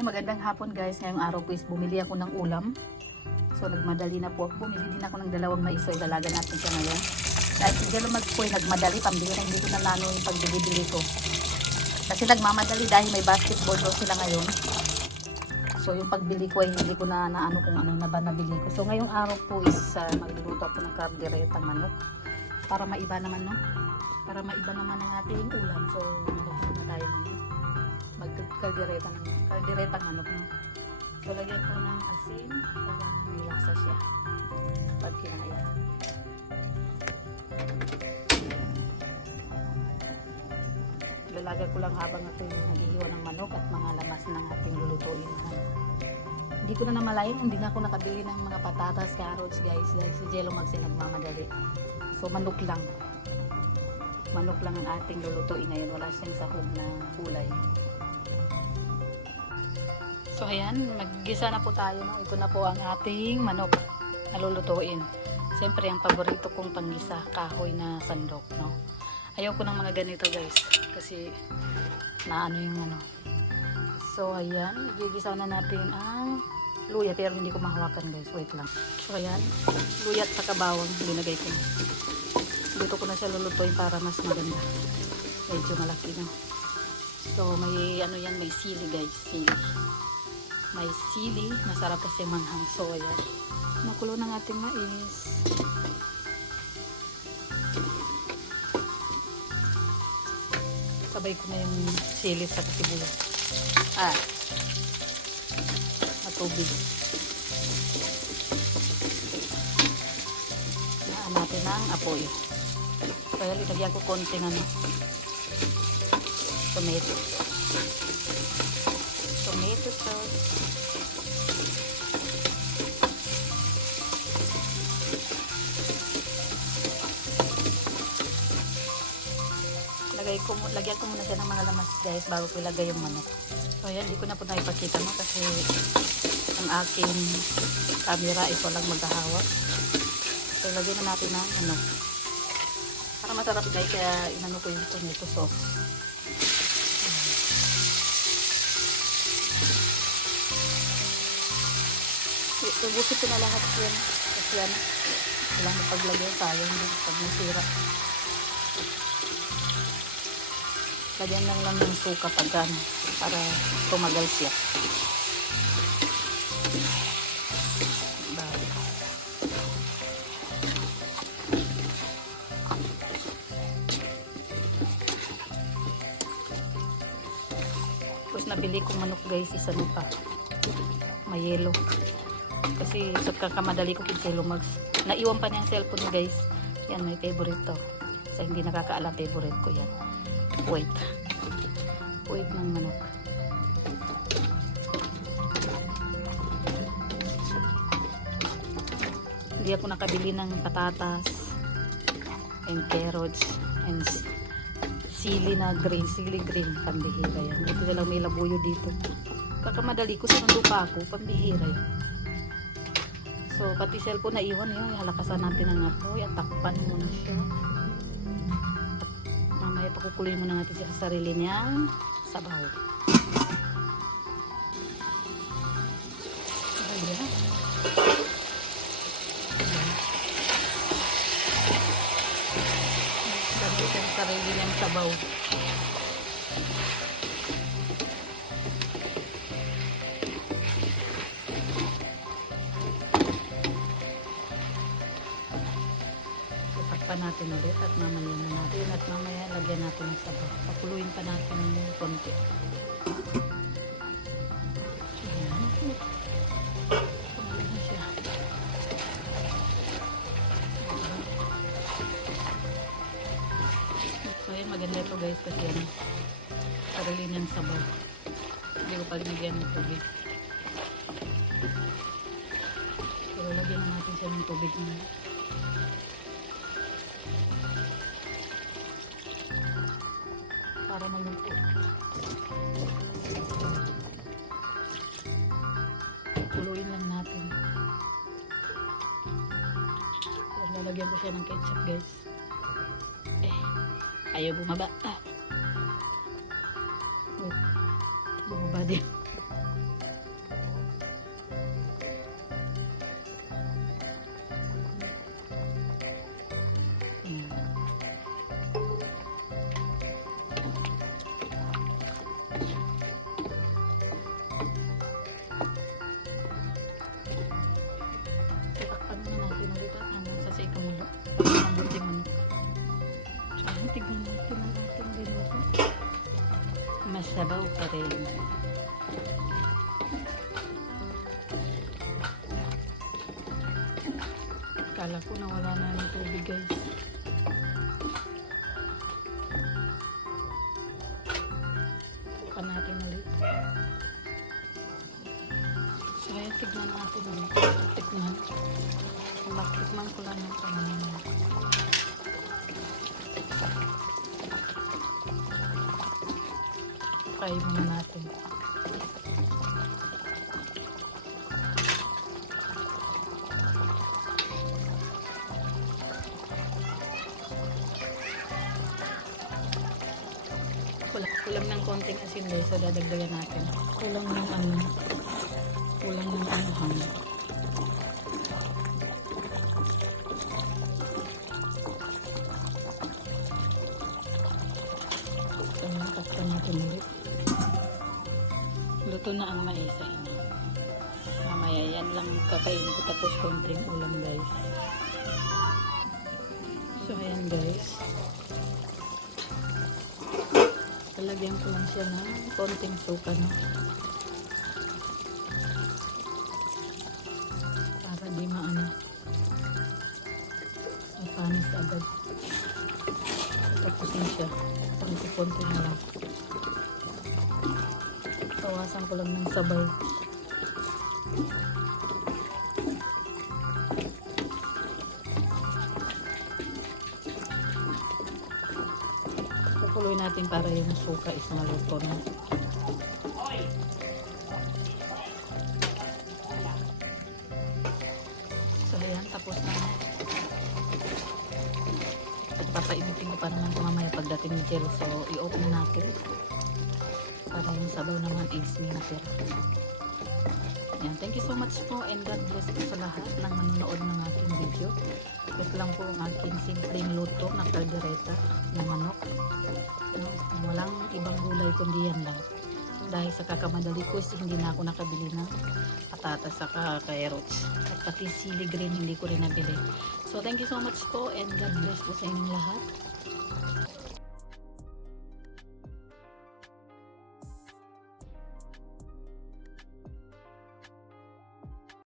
Magandang hapon guys. Ngayong araw po is bumili ako ng ulam. So nagmadali na po ako. Bumili din ako ng dalawang mais. So ilalaga natin siya ngayon. Dahil si Jello Mags po ay nagmadali. Pambili na hindi ko na nano yung pagbili-bili ko. Kasi nagmamadali dahil may basketball daw sila ngayon. So yung pagbili ko ay hindi ko na naano kung ano na ba nabili ko. So ngayong araw po is magluluto ako ng kardiretang manok. Para maiba naman, no? Para maiba naman ang ating ulam. So magluto na tayo ngayon. Magkaldiretang manok, no? So lagyan ko ng asin para may lasa siya pag kinain. Lalagay ko lang habang ito yung naghihiwa ng manok at mga lamas ng ating lulutuin. Hindi ko na namalayan, hindi na ako nakabili ng mga patatas, carrots guys. Dahil si Jello Mags ay nagmamadali. So manok lang. Manok lang ang ating lulutuin ngayon. Wala siyang sahog na kulay. So ayan, maggisa na po tayo. No? Ito na po ang ating manok na lulutuin. Siyempre ang paborito kong panggisa, kahoy na sandok. No? Ayaw ko ng mga ganito guys. Kasi naano yung ano. So ayan, igigisa na natin ang luya. Pero hindi ko mahawakan guys. Wait lang. So ayan, luya at saka bawang. Binagay ko na. Dito ko na siya lulutuin para mas maganda. Medyo malaki na. So may ano yan, may sili guys. Sili. May sili, masarap kasi manghang. So ayan, nakulo ng ating mais. Sabay ko na yung sili sa sibuyas. Matubig. Naan natin ang apoy. So ayan, itagyan ko konting tomato sauce. Lagyan ko muna siya ng mga lamas guys bago ko ilagay yung manok. So ayan, hindi ko na po naipakita mo kasi ang aking camera ito lang maghahawak. So lagyan na natin ng manok. Para masarap guys, kaya inano ko yung tomato sauce. Ubusin ko na lahat yan. Kasi yan, walang paglagyan tayo, hindi pag nasira. Lagyan lang ng suka pag para tumagal siya. Tapos nabili kong manok guys, isa pa. May yellow. Kasi sa kakamadali ko kay Jello Mags. Naiwan pa niya ang cellphone niya guys. Yan, may favorite to. Sa hindi nakakaalam, favorite ko yan. Wait ng manok. Hindi ako nakabili ng patatas and carrots and sili green, pambihira yan. Ito na lang may labuyo dito. Kakamadali ko, sinundo pa ako, pambihira yan. So pati cellphone na iwan yun, halakasan natin ang apoy at takpan muna siya. Mamaya pakukuloy muna natin siya sa sarili niyang sabaw. Ayan. Dami siya sa sarili niyang sabaw. Natin ulit at mamaya na natin at mamaya lagyan natin ng sabaw. Pakuluin pa natin ng konti. Ayan. Pumuli na siya. So ayan, maganda ito guys kasi yan sarili niyang sabaw. Hindi ko paligyan ng tubig. Pero lagyan na natin siya ng tubig na. Para maluto. Kuluin lang natin. Lalagyan ko siya ng ketchup guys. Ayaw bumaba. Bumaba din. Kala ko nawala na yung tubig guys. Tukan natin ulit. So kaya tignan natin ulit. Tignan. Tikman ko lang yung pangalan. Try muna natin. Kulang ng konting asin guys, so dadagdagan natin. Kulang ng anghang. So, takpan natin ulit. Luto na ang mais sa inyo. Mamaya yan lang kakainin ko tapos konting ulam guys. So ayan guys. Talagyan ko lang siya ng konting suka, no? Para di maano. Mapanis agad. Tapos na siya. Konti-konti na lang. Tawasan ko lang ng sabaw. Pupuloy natin para yung suka is maluto na. So ayan, tapos na. At papainitin ko pa naman ito mamaya pagdating ni Jill. So i-open na natin. Para yung sabaw naman is minatira. Yan, thank you so much po and God bless po sa lahat ng manonood ng aking video. Ito lang po ang aking simpleng luto na kaldereta ng manok. No, walang ibang gulay kundi yan lang. Dahil sa kakamadali ko is hindi na ako nakabili ng patatas sa carrots. At pati sili green hindi ko rin nabili. So thank you so much po and God bless po sa inyong lahat.